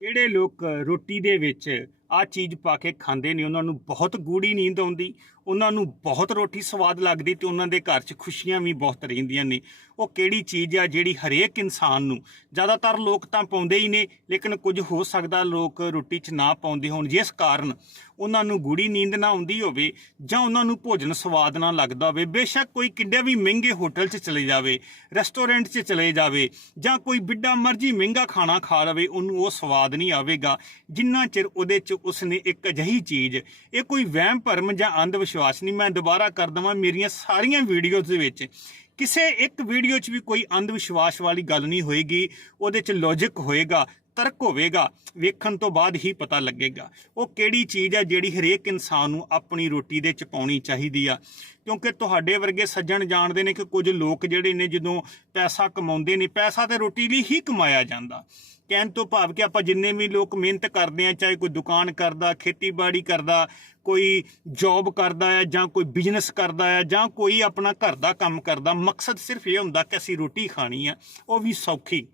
ਜਿਹੜੇ ਲੋਕ ਰੋਟੀ ਦੇ ਵਿੱਚ ਆ ਚੀਜ਼ ਪਾ ਕੇ ਖਾਂਦੇ ਨੇ, ਉਹਨਾਂ ਨੂੰ ਬਹੁਤ ਗੂੜੀ ਨੀਂਦ ਆਉਂਦੀ, ਉਹਨਾਂ ਨੂੰ ਬਹੁਤ ਰੋਟੀ ਸਵਾਦ ਲੱਗਦੀ ਤੇ ਉਹਨਾਂ ਦੇ ਘਰ 'ਚ ਖੁਸ਼ੀਆਂ ਵੀ ਬਹੁਤ ਰਹਿੰਦੀਆਂ ਨੇ। ਉਹ ਕਿਹੜੀ ਚੀਜ਼ ਆ ਜਿਹੜੀ ਹਰੇਕ ਇਨਸਾਨ ਨੂੰ, ਜ਼ਿਆਦਾਤਰ ਲੋਕ ਤਾਂ ਪਾਉਂਦੇ ਹੀ ਨੇ, ਲੇਕਿਨ ਕੁਝ ਹੋ ਸਕਦਾ ਲੋਕ ਰੋਟੀ 'ਚ ਨਾ ਪਾਉਂਦੇ ਹੋਣ, ਜਿਸ ਕਾਰਨ ਉਹਨਾਂ ਨੂੰ ਗੂੜੀ ਨੀਂਦ ਨਾ ਆਉਂਦੀ ਹੋਵੇ ਜਾਂ ਉਹਨਾਂ ਨੂੰ ਭੋਜਨ ਸਵਾਦ ਨਾ ਲੱਗਦਾ ਹੋਵੇ। ਬੇਸ਼ੱਕ ਕੋਈ ਕਿੱਡੇ ਵੀ ਮਹਿੰਗੇ ਹੋਟਲ 'ਚ ਚਲੇ ਜਾਵੇ, ਰੈਸਟੋਰੈਂਟ 'ਚ ਚਲੇ ਜਾਵੇ ਜਾਂ ਕੋਈ ਬਿੱਡਾ ਮਰਜ਼ੀ ਮਹਿੰਗਾ ਖਾਣਾ ਖਾ ਲਵੇ, ਉਹਨੂੰ ਉਹ ਸਵਾਦ ਨਹੀਂ ਆਵੇਗਾ, ਜਿੰਨਾ ਚਿਰ ਉਹਦੇ 'ਚ ਉਸਨੇ ਇੱਕ ਅਜਿਹੀ ਚੀਜ਼, ਇਹ ਕੋਈ ਵਹਿਮ, ਭਰਮ ਜਾਂ ਅੰਧ ਵਿਸ਼ਵਾਸ ਨਹੀਂ, ਮੈਂ ਦੁਬਾਰਾ ਕਰ ਦਵਾਂ ਮੇਰੀਆਂ ਸਾਰੀਆਂ ਵੀਡੀਓਜ਼ ਦੇ ਵਿੱਚ। ਕਿਸੇ ਇੱਕ ਵੀਡੀਓ 'ਚ ਵੀ ਕੋਈ ਅੰਧ ਵਿਸ਼ਵਾਸ ਵਾਲੀ ਗੱਲ ਨਹੀਂ ਹੋਏਗੀ, ਉਹਦੇ 'ਚ ਲੌਜੀਕ ਹੋਏਗਾ, ਤਰਕ ਹੋਵੇਗਾ, ਵੇਖਣ ਤੋਂ ਬਾਅਦ ਹੀ ਪਤਾ ਲੱਗੇਗਾ। ਉਹ ਕਿਹੜੀ ਚੀਜ਼ ਹੈ ਜਿਹੜੀ ਹਰੇਕ ਇਨਸਾਨ ਨੂੰ ਆਪਣੀ ਰੋਟੀ ਦੇ ਚ ਪਾਉਣੀ ਚਾਹੀਦੀ ਆ? ਕਿਉਂਕਿ ਤੁਹਾਡੇ ਵਰਗੇ ਸੱਜਣ ਜਾਣਦੇ ਨੇ ਕਿ ਕੁਝ ਲੋਕ ਜਿਹੜੇ ਨੇ ਜਦੋਂ ਪੈਸਾ ਕਮਾਉਂਦੇ ਨੇ, ਪੈਸਾ ਤੇ ਰੋਟੀ ਲਈ ਹੀ ਕਮਾਇਆ ਜਾਂਦਾ। ਕਹਿਣ ਤੋਂ ਭਾਵ ਕਿ ਆਪਾਂ ਜਿੰਨੇ ਵੀ ਲੋਕ ਮਿਹਨਤ ਕਰਦੇ ਆ, ਚਾਹੇ ਕੋਈ ਦੁਕਾਨ ਕਰਦਾ, ਖੇਤੀਬਾੜੀ ਕਰਦਾ, ਕੋਈ ਜੌਬ ਕਰਦਾ ਹੈ ਜਾਂ ਕੋਈ ਬਿਜ਼ਨਸ ਕਰਦਾ ਹੈ ਜਾਂ ਕੋਈ ਆਪਣਾ ਘਰ ਦਾ ਕੰਮ ਕਰਦਾ, ਮਕਸਦ ਸਿਰਫ ਇਹ ਹੁੰਦਾ ਕਿ ਅਸੀਂ ਰੋਟੀ ਖਾਣੀ ਆ, ਉਹ ਵੀ ਸੌਖੀ।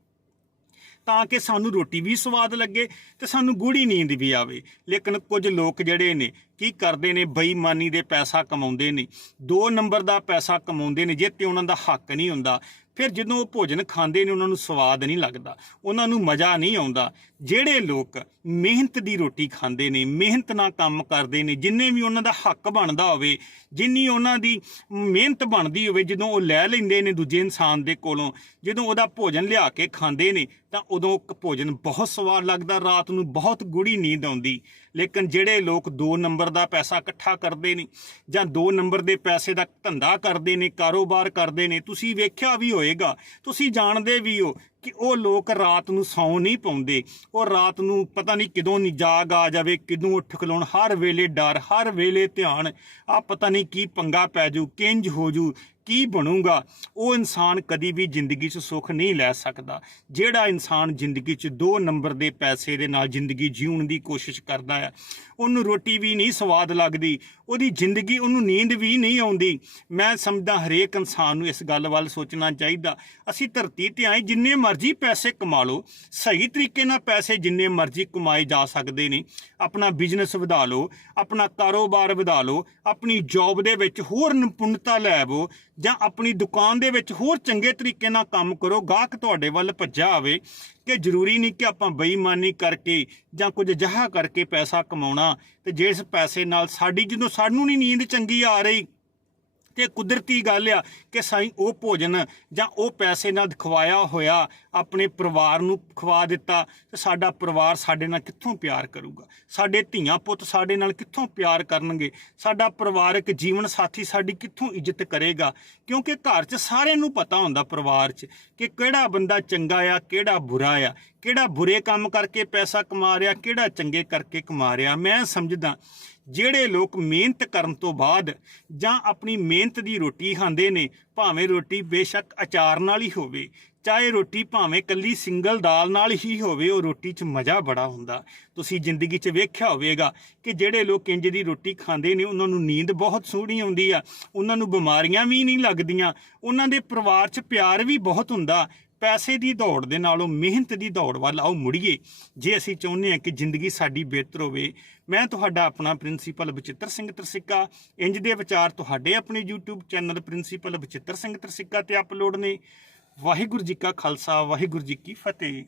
ਤਾਂ ਕਿ ਸਾਨੂੰ ਰੋਟੀ ਵੀ ਸਵਾਦ ਲੱਗੇ ਤੇ ਸਾਨੂੰ ਗੂੜੀ ਨੀਂਦ ਵੀ ਆਵੇ। ਲੇਕਿਨ ਕੁਝ ਲੋਕ ਜਿਹੜੇ ਨੇ ਕੀ ਕਰਦੇ ਨੇ, ਬੇਈਮਾਨੀ ਦੇ ਪੈਸਾ ਕਮਾਉਂਦੇ ਨੇ, ਦੋ ਨੰਬਰ ਦਾ ਪੈਸਾ ਕਮਾਉਂਦੇ ਨੇ ਜੇ ਤੇ ਉਹਨਾਂ ਦਾ ਹੱਕ ਨਹੀਂ ਹੁੰਦਾ। ਫਿਰ ਜਦੋਂ ਉਹ ਭੋਜਨ ਖਾਂਦੇ ਨੇ, ਉਹਨਾਂ ਨੂੰ ਸਵਾਦ ਨਹੀਂ ਲੱਗਦਾ, ਉਹਨਾਂ ਨੂੰ ਮਜ਼ਾ ਨਹੀਂ ਆਉਂਦਾ। ਜਿਹੜੇ ਲੋਕ ਮਿਹਨਤ ਦੀ ਰੋਟੀ ਖਾਂਦੇ ਨੇ, ਮਿਹਨਤ ਨਾਲ ਕੰਮ ਕਰਦੇ ਨੇ, ਜਿੰਨੇ ਵੀ ਉਹਨਾਂ ਦਾ ਹੱਕ ਬਣਦਾ ਹੋਵੇ, ਜਿੰਨੀ ਉਹਨਾਂ ਦੀ ਮਿਹਨਤ ਬਣਦੀ ਹੋਵੇ, ਜਦੋਂ ਉਹ ਲੈ ਲੈਂਦੇ ਨੇ ਦੂਜੇ ਇਨਸਾਨ ਦੇ ਕੋਲੋਂ, ਜਦੋਂ ਉਹਦਾ ਭੋਜਨ ਲਿਆ ਕੇ ਖਾਂਦੇ ਨੇ, ਤਾਂ ਉਦੋਂ ਭੋਜਨ ਬਹੁਤ ਸਵਾਦ ਲੱਗਦਾ, ਰਾਤ ਨੂੰ ਬਹੁਤ ਗੂੜੀ ਨੀਂਦ ਆਉਂਦੀ। ਲੇਕਿਨ ਜਿਹੜੇ ਲੋਕ ਦੋ ਨੰਬਰ ਦਾ ਪੈਸਾ ਇਕੱਠਾ ਕਰਦੇ ਨੇ ਜਾਂ 2 ਨੰਬਰ ਦੇ ਪੈਸੇ ਦਾ ਧੰਦਾ ਕਰਦੇ ਨੇ, ਕਾਰੋਬਾਰ ਕਰਦੇ ਨੇ, ਤੁਸੀਂ ਵੇਖਿਆ ਵੀ ਹੋਏਗਾ, ਤੁਸੀਂ ਜਾਣਦੇ ਵੀ ਹੋ ਕਿ ਉਹ ਲੋਕ ਰਾਤ ਨੂੰ ਸੌਂ ਨਹੀਂ ਪਾਉਂਦੇ, ਉਹ ਰਾਤ ਨੂੰ ਪਤਾ ਨਹੀਂ ਕਿਦੋਂ ਨੀ ਜਾਗ ਆ ਜਾਵੇ, ਕਿਦੋਂ ਉੱਠ ਖਲੋਣ, ਹਰ ਵੇਲੇ ਡਰ, ਹਰ ਵੇਲੇ ਧਿਆਨ ਆ ਪਤਾ ਨਹੀਂ ਕੀ ਪੰਗਾ ਪੈ ਜੂ ਕਿੰਜ ਹੋ ਜੂ ਕੀ ਬਣੂਗਾ? ਉਹ ਇਨਸਾਨ ਕਦੀ ਵੀ ਜ਼ਿੰਦਗੀ 'ਚ ਸੁੱਖ ਨਹੀਂ ਲੈ ਸਕਦਾ। ਜਿਹੜਾ ਇਨਸਾਨ ਜ਼ਿੰਦਗੀ 'ਚ 2 ਨੰਬਰ ਦੇ ਪੈਸੇ ਦੇ ਨਾਲ ਜ਼ਿੰਦਗੀ ਜਿਉਣ ਦੀ ਕੋਸ਼ਿਸ਼ ਕਰਦਾ ਹੈ, ਉਹਨੂੰ ਰੋਟੀ ਵੀ ਨਹੀਂ ਸਵਾਦ ਲੱਗਦੀ, ਉਹਦੀ ਜ਼ਿੰਦਗੀ, ਉਹਨੂੰ ਨੀਂਦ ਵੀ ਨਹੀਂ ਆਉਂਦੀ। ਮੈਂ ਸਮਝਦਾ ਹਰੇਕ ਇਨਸਾਨ ਨੂੰ ਇਸ ਗੱਲ ਵੱਲ ਸੋਚਣਾ ਚਾਹੀਦਾ। ਅਸੀਂ ਧਰਤੀ ਤੇ ਆਏ, ਜਿੰਨੇ ਮਰਜ਼ੀ ਪੈਸੇ ਕਮਾ ਲਓ, ਸਹੀ ਤਰੀਕੇ ਨਾਲ ਪੈਸੇ ਜਿੰਨੇ ਮਰਜ਼ੀ ਕਮਾਏ ਜਾ ਸਕਦੇ ਨੇ। ਆਪਣਾ ਬਿਜ਼ਨਸ ਵਧਾ ਲਓ, ਆਪਣਾ ਕਾਰੋਬਾਰ ਵਧਾ ਲਓ, ਆਪਣੀ ਜੌਬ ਦੇ ਵਿੱਚ ਹੋਰ ਨਿਪੁੰਨਤਾ ਲੈ ਆਵੋ ਜਾਂ ਆਪਣੀ ਦੁਕਾਨ ਦੇ ਵਿੱਚ ਹੋਰ ਚੰਗੇ ਤਰੀਕੇ ਨਾਲ ਕੰਮ ਕਰੋ, ਗਾਹਕ ਤੁਹਾਡੇ ਵੱਲ ਭੱਜਾ ਆਵੇ ਕਿ ਜ਼ਰੂਰੀ ਨਹੀਂ ਕਿ ਆਪਾਂ ਬੇਈਮਾਨੀ ਕਰਕੇ ਜਾਂ ਕੁਝ ਅਜਿਹਾ ਕਰਕੇ ਪੈਸਾ ਕਮਾਉਣਾ ਤੇ ਜਿਸ ਪੈਸੇ ਨਾਲ ਸਾਡੀ ਜਦੋਂ ਸਾਨੂੰ ਨਹੀਂ ਨੀਂਦ ਚੰਗੀ ਆ ਰਹੀ ਤੇ ਕੁਦਰਤੀ ਗੱਲ ਆ ਕਿ ਸਾਈ ਉਹ ਭੋਜਨ ਜਾਂ ਉਹ ਪੈਸੇ ਨਾਲ ਖਵਾਇਆ ਹੋਇਆ ਆਪਣੇ ਪਰਿਵਾਰ ਨੂੰ ਖਵਾ ਦਿੱਤਾ, ਤੇ ਸਾਡਾ ਪਰਿਵਾਰ ਸਾਡੇ ਨਾਲ ਕਿੱਥੋਂ ਪਿਆਰ ਕਰੂਗਾ? ਸਾਡੇ ਧੀਆਂ ਪੁੱਤ ਸਾਡੇ ਨਾਲ ਕਿੱਥੋਂ ਪਿਆਰ ਕਰਨਗੇ? ਸਾਡਾ ਪਰਿਵਾਰਕ ਜੀਵਨ ਸਾਥੀ ਸਾਡੀ ਕਿੱਥੋਂ ਇੱਜ਼ਤ ਕਰੇਗਾ? ਕਿਉਂਕਿ ਘਰ 'ਚ ਸਾਰਿਆਂ ਨੂੰ ਪਤਾ ਹੁੰਦਾ ਪਰਿਵਾਰ 'ਚ ਕਿ ਕਿਹੜਾ ਬੰਦਾ ਚੰਗਾ ਆ, ਕਿਹੜਾ ਬੁਰਾ ਆ, ਕਿਹੜਾ ਬੁਰੇ ਕੰਮ ਕਰਕੇ ਪੈਸਾ ਕਮਾ ਰਿਹਾ, ਕਿਹੜਾ ਚੰਗੇ ਕਰਕੇ ਕਮਾ ਰਿਹਾ। ਮੈਂ ਸਮਝਦਾ ਜਿਹੜੇ ਲੋਕ ਮਿਹਨਤ ਕਰਨ ਤੋਂ ਬਾਅਦ ਜਾਂ ਆਪਣੀ ਮਿਹਨਤ ਦੀ ਰੋਟੀ ਖਾਂਦੇ ਨੇ, ਭਾਵੇਂ ਰੋਟੀ ਬੇਸ਼ੱਕ ਅਚਾਰ ਨਾਲ ਹੀ ਹੋਵੇ, ਚਾਹੇ ਰੋਟੀ ਭਾਵੇਂ ਕੱਲੀ ਸਿੰਗਲ ਦਾਲ ਨਾਲ ਹੀ ਹੋਵੇ, ਉਹ ਰੋਟੀ 'ਚ ਮਜ਼ਾ ਬੜਾ ਹੁੰਦਾ। ਤੁਸੀਂ ਜ਼ਿੰਦਗੀ 'ਚ ਵੇਖਿਆ ਹੋਵੇਗਾ ਕਿ ਜਿਹੜੇ ਲੋਕ ਇੰਜ ਦੀ ਰੋਟੀ ਖਾਂਦੇ ਨੇ, ਉਹਨਾਂ ਨੂੰ ਨੀਂਦ ਬਹੁਤ ਸੋਹਣੀ ਆਉਂਦੀ ਆ, ਉਹਨਾਂ ਨੂੰ ਬਿਮਾਰੀਆਂ ਵੀ ਨਹੀਂ ਲੱਗਦੀਆਂ, ਉਹਨਾਂ ਦੇ ਪਰਿਵਾਰ 'ਚ ਪਿਆਰ ਵੀ ਬਹੁਤ ਹੁੰਦਾ ਪੈਸੇ ਦੀ ਦੌੜ ਦੇ ਨਾਲੋਂ ਮਿਹਨਤ ਦੀ ਦੌੜ ਵੱਲ ਆਓ ਮੁੜੀਏ। ਜੇ ਅਸੀਂ ਚਾਹੁੰਦੇ ਹਾਂ ਕਿ ਜ਼ਿੰਦਗੀ ਸਾਡੀ ਬਿਹਤਰ ਹੋਵੇ, ਮੈਂ ਤੁਹਾਡਾ ਆਪਣਾ ਪ੍ਰਿੰਸੀਪਲ ਬਚਿੱਤਰ ਸਿੰਘ ਤਰਸਿੱਕਾ ਇੰਜ ਦੇ ਵਿਚਾਰ ਤੁਹਾਡੇ ਆਪਣੇ YouTube channel principal Bachittar Singh Tarsikka ਤੇ ਅਪਲੋਡ ਨੇ। ਵਾਹਿਗੁਰੂ ਜੀ ਕਾ ਖਾਲਸਾ, ਵਾਹਿਗੁਰੂ ਜੀ ਕੀ ਫਤਿਹ।